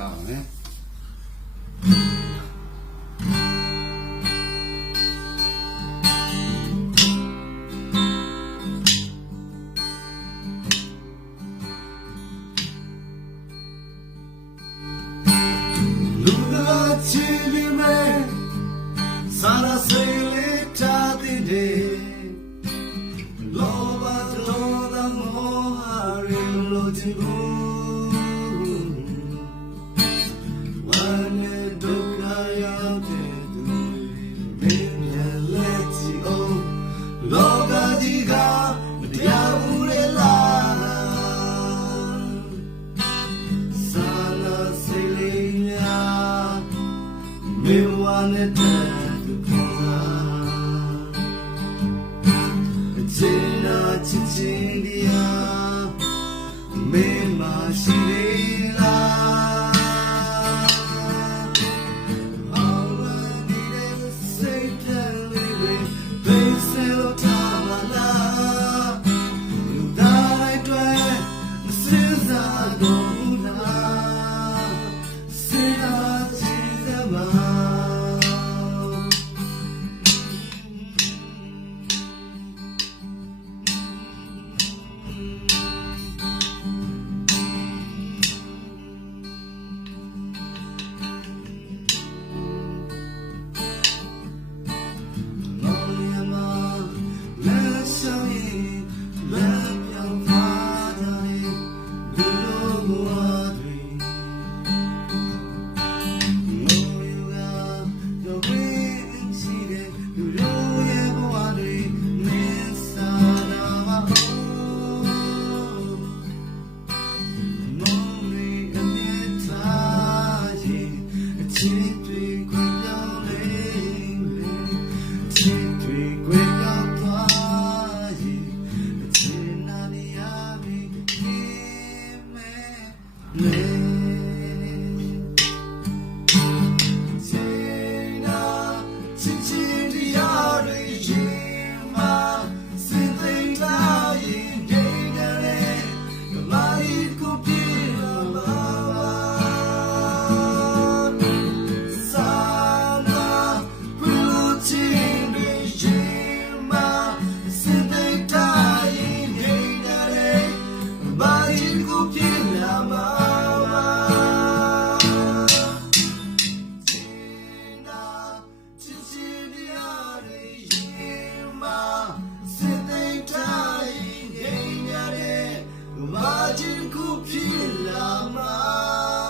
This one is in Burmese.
စားပါမယ်လူသားချီလိမဲစာရစိလေးထားတဲ့လောဘတော်သောမောဟရီလိုချင်ဘူးဝမ်းနဲ့ဒုက္ခရောက်တဲ့သူမင်းရဲ့လက်ချီအောင်လောကကြီးကမတရားဘူးလေလားစာရစိလေးများမေဝါနဲ့